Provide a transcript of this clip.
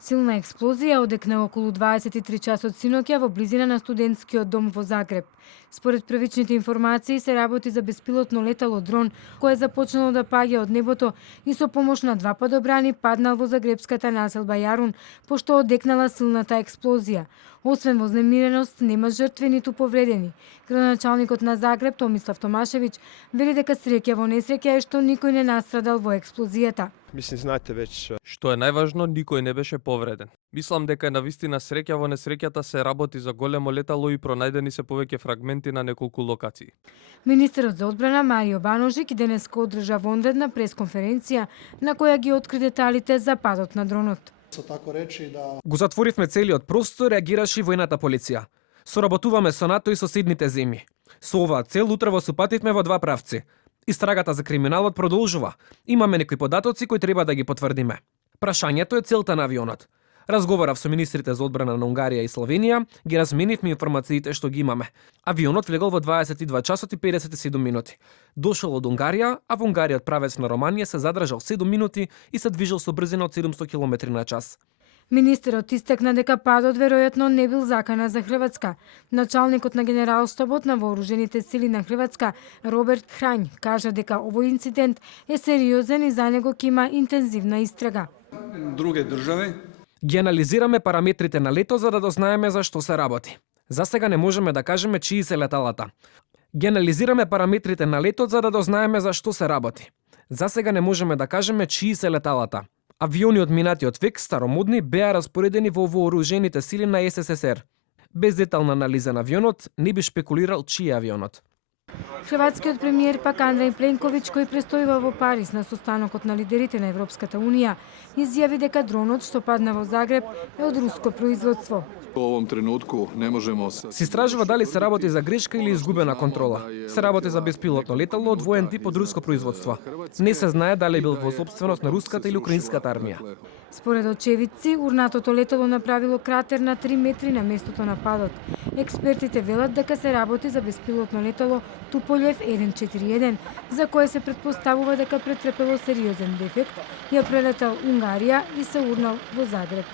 Силна експлозија одекна околу 23 часот синоќа во близина на студентскиот дом во Загреб. Според првичните информации се работи за беспилотно летало дрон кое започнало да паѓа од небото и со помош на два подобрани паднал во загребската населба Јарун, пошто одекнала силната експлозија. Освен вознемиреност, нема жртви ниту повредени. Градоначалникот на Загреб Томислав Томашевиќ вели дека среќа во несреќа е што никој не настрадал во експлозијата. Мислим, знаете веќе. Што е најважно, никој не беше повреден. Мислам дека е навистина среќа во несреќата се работи за големо летало и пронајдени се повеќе фрагменти на неколку локации. Министерот за одбрана Марио Баножик денеска одржа вонредна пресконференција на која ги откри деталите за падот на дронот. Го затворивме целиот простор, реагираше и војната полиција. Соработуваме со НАТО и соседните земји. Со оваа цел утрово се упативме во два правци. Истрагата за криминалот продолжува. Имаме некои податоци кои треба да ги потврдиме. Прашањето е целта на авионот. Разговарав со министрите за одбрана на Унгарија и Словенија, ги разменивме информациите што ги имаме. Авионот влегол во 22 часот и 57 минути. Дошол од Унгарија, а во Унгарија од правец на Романија се задржал 7 минути и се движел со брзина од 700 км на час. Министерот истакна дека падот веројатно не бил закана за Хрватска. Началникот на Генералштабот на вооружените сили на Хрватска, Роберт Храњ, кажа дека овој инцидент е сериозен и за него ќе има интензивна истрага. Други држави Ги анализираме параметрите на лето за да дознаеме за што се работи. За сега не можеме да кажеме чии се леталата. Ги анализираме параметрите на летот за да дознаеме за што се работи. За сега не можеме да кажеме чии се леталата. Авиони од минатиот век, старомодни, беа распоредени во вооружените сили на СССР. Без детална анализа на авионот, не би шпекулирал чиј е авионот. Хрватскиот премиер пак Андреј Пленковиќ, кој престојува во Париз на состанокот на лидерите на Европската Унија, изјави дека дронот што падна во Загреб е од руско производство. Во овом тренутку не можемо Се истражува дали се работи за грешка или изгубена контрола. Се работи за беспилотно летало од воен тип од руско производство. Не се знае дали бил во сопственост на руската или украинската армија. Според очевидци, урнатото летало направило кратер на 3 метри на местото на падот. Експертите велат дека се работи за беспилотно летало Туполев 141, за кое се претпоставува дека претрпело сериозен дефект, ја прелетал Унгарија и се урнал во Загреб.